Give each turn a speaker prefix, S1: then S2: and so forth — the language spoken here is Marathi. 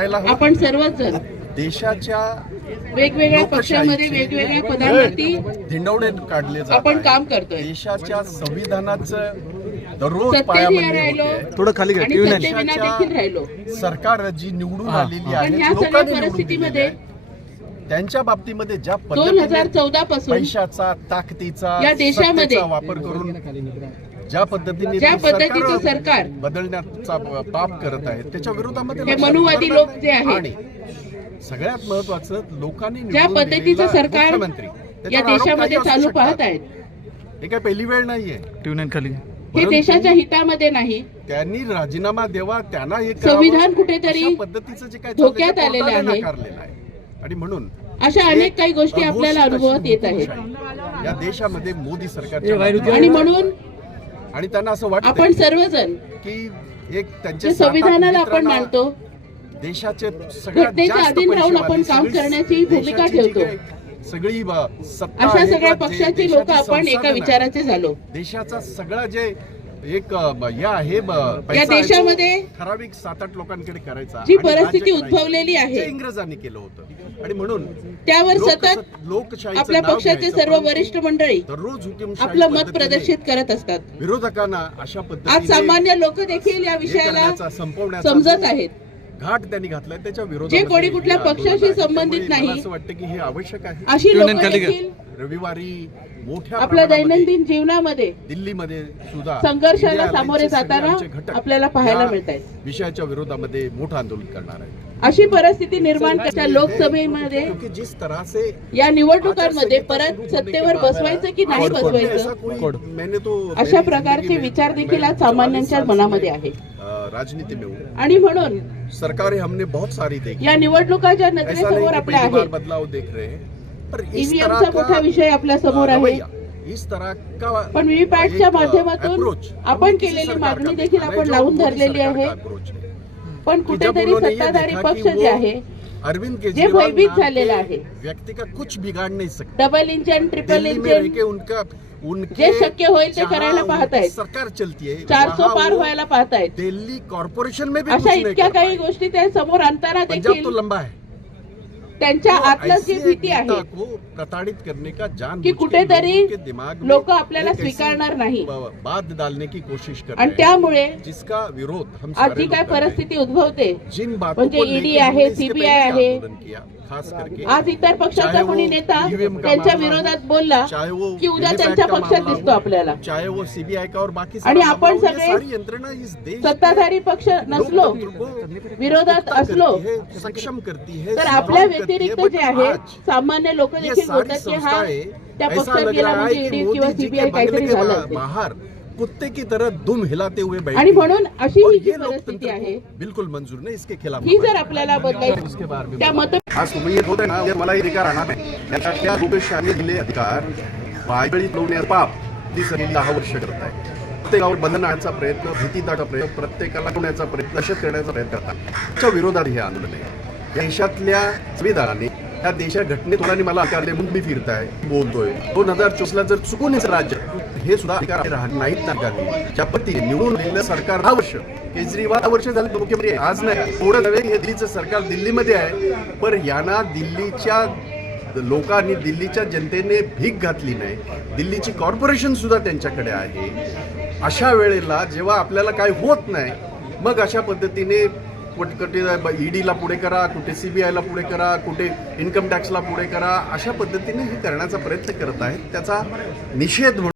S1: आपण सर्वच जण
S2: देशाच्या
S1: वेगवेगळ्या पक्षामध्ये वेगवेगळ्या पदांवरती
S2: धिंडवडे काढले जातात.
S1: आपण काम करतोय.
S2: देशाच्या संविधानाचं दररोज
S1: सत्तेत
S2: पायामोडणी
S1: राहिलो
S2: होते.
S3: थोडं खाली घ्या.
S1: आणि सत्तेविना देखील राहिलो.
S2: सरकार जी निवडून आलेली
S1: पण
S2: आहे,
S1: ह्या सगळ्या
S2: लोकांनी निवडून
S1: परिस्थितीमध्ये
S2: दिलेली आहे. त्यांच्या बाबतीमध्ये ज्या
S1: 2014 पासून
S2: पैशाचा ताकदीचा
S1: या देशामध्ये
S2: सत्तेचा वापर करून ज्या पद्धतीने
S1: सरकार
S2: बदलण्याचा पाप करत आहे त्याच्या विरोधामध्ये
S1: हे मनुवादी लोक जे आहेत,
S2: आणि सगळ्यात महत्वाचं लोकांनी
S1: ज्या
S2: निवडून
S1: पद्धतीचं
S2: दिलेला
S1: सरकार
S2: मुख्यमंत्री
S1: या
S2: त्याच्यावर आरोप
S1: देशामध्ये
S2: काही असू
S1: चालू
S2: शकतात.
S1: पाहत आहेत,
S2: हे काय पहिली वेळ नाहीये.
S3: खाली
S1: हे देशाच्या हितामध्ये नाही.
S2: त्यांनी राजीनामा देवा, त्यांना एक
S1: संविधान कुठेतरी
S2: पद्धतीचं जे काय
S1: धोक्यात आलेलं आहे.
S2: नाकारलेलं आहे. आणि म्हणून
S1: अशा अनेक काही गोष्टी आपल्याला अनुभवात येत आहेत
S2: या देशामध्ये मोदी सरकारच्या
S1: आणि म्हणून
S2: आणि त्यांना असं वाटतं
S1: आपण सर्वजण
S2: की एक त्यांचे
S1: जे संविधानाला आपण मानतो,
S2: देशाचे सगळ्यात
S1: घटनेच्या
S2: जास्त
S1: अधीन राहून
S2: पैसेवाले,
S1: आपण काम
S2: सगळी
S1: करण्याची भूमिका
S2: देशाची जी
S1: ठेवतो.
S2: काही सगळी सत्ता
S1: अशा
S2: आहे
S1: सगळ्या
S2: किंवा जे
S1: पक्षाची लोक
S2: देशाची
S1: आपण एका
S2: संसाधनं आहे,
S1: विचाराचे झालो.
S2: देशाचा सगळा जे एक या आहे
S1: या देशामध्ये
S2: ठराविक 7-8 लोकांकडे करायचा
S1: जी
S2: आणि
S1: परिस्थिती
S2: राज्य करायचं,
S1: उद्भवलेली आहे,
S2: ते इंग्रजांनी केलं होतं. आणि म्हणून
S1: त्यावर सतत
S2: लोकशाहीचं
S1: आपल्या
S2: नाव
S1: पक्षाचे
S2: घ्यायचं,
S1: सर्व
S2: परंतु
S1: वरिष्ठ मंडळी
S2: दररोज हुकुमशाही
S1: आपलं मत
S2: पद्धतीने
S1: प्रदर्शित करत असतात.
S2: विरोधकांना अशा
S1: आज
S2: पद्धतीने
S1: सामान्य लोक देखील या विषयाला
S2: करण्याचा, संपवण्याचा
S1: समजत
S2: जो
S1: आहेत.
S2: घाट त्यांनी घातलाय त्याच्या विरोधात
S1: जे कोणी कुठल्या पक्षाशी संबंधित नाही,
S2: असं वाटतं की हे आवश्यक आहे.
S1: अशी लोक देखील
S2: रविवारी मोठ्या
S1: आपल्या
S2: प्रमाणामध्ये
S1: दैनंदिन जीवनामध्ये
S2: दिल्लीमध्ये सुद्धा
S1: संघर्षाला
S2: इंडिया
S1: सामोरे
S2: अलायन्सचे सगळे
S1: जाताना
S2: आमचे घटक
S1: आपल्याला पाहायला
S2: या
S1: मिळत आहेत.
S2: विषयाच्या विरोधामध्ये मोठं आंदोलन करणार आहे.
S1: अशी परिस्थिती निर्माण करता लोकसभेमध्ये
S2: क्योंकि जिस तरह से
S1: या निवडणुकांमध्ये परत सत्तेवर बसवायचं की नाही
S2: ऐसा
S1: बसवायचं,
S2: कोई मैंने तो
S1: अशा प्रकारचे विचार देखील आज सामान्यांच्या मनामध्ये आहे.
S2: राजनीति में हूँ
S1: आणि म्हणून
S2: सरकारें हमने बहुत सारी देखी.
S1: या निवडणुकाच्या
S2: ऐसा नहीं
S1: नजरेसमोर
S2: कि
S1: आपल्या
S2: पहली बार
S1: आहे.
S2: बदलाव देख रहे हैं, पर इस
S1: ईव्हीएमचा
S2: तरह
S1: मोठा
S2: का
S1: विषय आपल्या समोर आहे.
S2: रवैया, इस तरह का
S1: पण व्हीव्हीपॅटच्या
S2: एक
S1: माध्यमातून
S2: approach
S1: आपण
S2: हमने किसी
S1: केलेली
S2: सरकार
S1: मागणी
S2: का
S1: देखील
S2: देखा
S1: आपण
S2: नहीं, जो
S1: लावून
S2: मोदी
S1: धरलेली
S2: सरकार
S1: आहे.
S2: का approach है.
S1: पण
S2: कि जब
S1: कुठेतरी
S2: उन्होंने ये
S1: सत्ताधारी
S2: देखा
S1: पक्ष
S2: कि
S1: जे
S2: वो
S1: आहे
S2: अरविंद
S1: जे
S2: केजरीवाल
S1: भयभीत
S2: नाम के
S1: झालेला आहे,
S2: व्यक्ति का कुछ बिगाड़ नहीं सकते.
S1: डबल इंजन ट्रिपल
S2: दिल्ली में रह
S1: इंजन
S2: के उनके
S1: जे शक्य होईल ते
S2: जहां
S1: करायला पाहत आहेत.
S2: सरकार चलती है
S1: 400
S2: वहां
S1: पार
S2: वो
S1: व्हायला पाहत आहेत.
S2: दिल्ली कॉर्पोरेशन में भी
S1: अशा
S2: कुछ नहीं
S1: इतक्या
S2: कर
S1: काही
S2: पाए.
S1: गोष्टी त्या समोर आणताना
S2: पंजाब
S1: देखील
S2: तो लंबा है.
S1: त्यांच्या
S2: तो
S1: आतलं जी
S2: ऐसे
S1: भीती
S2: नेता
S1: आहे
S2: को प्रताड़ित करने का जान
S1: की कुठेतरी
S2: दिमाग
S1: लोक आपल्याला स्वीकारणार नाही.
S2: बात डालने की कोशिश कर
S1: आणि
S2: रहे हैं,
S1: त्यामुळे
S2: जिसका विरोध हम
S1: आज
S2: सारे
S1: जी काय
S2: लोग कर रहे हैं.
S1: परिस्थिती उद्भवते,
S2: जिन बातों
S1: म्हणजे
S2: को
S1: ईडी
S2: लेके
S1: आहे,
S2: हमने इसके
S1: सीबीआय
S2: पहले भी
S1: आहे.
S2: आंदोलन किया, खास करके
S1: आज इतर पक्षाचा
S2: चाहे
S1: कोणी
S2: वो
S1: नेता
S2: EVM का
S1: त्यांच्या
S2: मामला हो,
S1: विरोधात बोलला
S2: चाहे वो
S1: की उद्या
S2: वीवीपैट
S1: त्यांच्या
S2: का
S1: पक्षात
S2: मामला
S1: दिसतो
S2: हो,
S1: आपल्याला.
S2: चाहे वो सीबीआई का और बाकी
S1: आणि
S2: सारा
S1: आपण
S2: मामला हो, ये
S1: सगळे
S2: सारी यंत्रणा इस देश के
S1: सत्ताधारी पक्ष नसलो,
S2: लोकतंत्र को
S1: विरोधात
S2: पुख्ता
S1: असलो,
S2: करती है, सक्षम करती है,
S1: तर आपल्या
S2: strong करती है,
S1: व्यतिरिक्त
S2: but
S1: जे आहे
S2: आज
S1: सामान्य लोक
S2: ये
S1: देखील
S2: सारी
S1: बोलतात की हा
S2: संस्थाएं
S1: त्या
S2: ऐसा
S1: पक्षात
S2: लग
S1: गेला
S2: रहा है
S1: म्हणजे
S2: कि
S1: ईडी किंवा
S2: मोदी जी
S1: सीबीआय
S2: के बंगले
S1: काहीतरी
S2: के
S1: झालं असेल.
S2: बाहर कुत्ते की तरह दुम हिलाते हुए बैठी
S1: आणि म्हणून अशी
S2: और
S1: ही जी
S2: ये
S1: परिस्थिती
S2: लोकतंत्र
S1: आहे
S2: को बिल्कुल मंजूर नहीं. इसके खिलाफ
S1: ही जर आपल्याला बदलायची
S2: उसके बारे में
S1: त्या मत
S2: आज तुम्ही येत होते ना, मला अधिकार आणा त्या लोकशाही दिले अधिकार पायदळी लावण्याचा पाप ती सगळी 10 वर्ष करत आहे. प्रत्येकावर बंधन आणण्याचा प्रयत्न, भीती दाखवण्याचा प्रयत्न, प्रत्येकाला ठेवण्याचा प्रयत्न, नशेत करण्याचा प्रयत्न करतात. त्याच्या विरोधात हे आंदोलन आहे. या देशातल्या संविधानाने या देशात घटनेत मला अधिकार दिले म्हणून मी फिरताय बोलतोय. 2024 जर चुकून हे राज्य हे सुद्धा अधिकार राहणार नाहीत नागरिकांनी. ज्या पद्धतीने निवडून दिलेलं सरकार 10 वर्ष, केजरीवाल 10 वर्ष झाले मुख्यमंत्री आहे. आज नाही, थोडं नव्हे, हे दिल्लीचं सरकार दिल्लीमध्ये आहे, पण यांना दिल्लीच्या लोकांनी, दिल्लीच्या जनतेने भीक घातली नाही. दिल्लीची कॉर्पोरेशन सुद्धा त्यांच्याकडे आहे. अशा वेळेला जेव्हा आपल्याला काय होत नाही, मग अशा पद्धतीने कुठे ईडीला पुढे करा, कुठे सीबीआयला पुढे करा, कुठे इन्कम टॅक्सला पुढे करा, अशा पद्धतीने हे करण्याचा प्रयत्न करत आहेत. त्याचा निषेध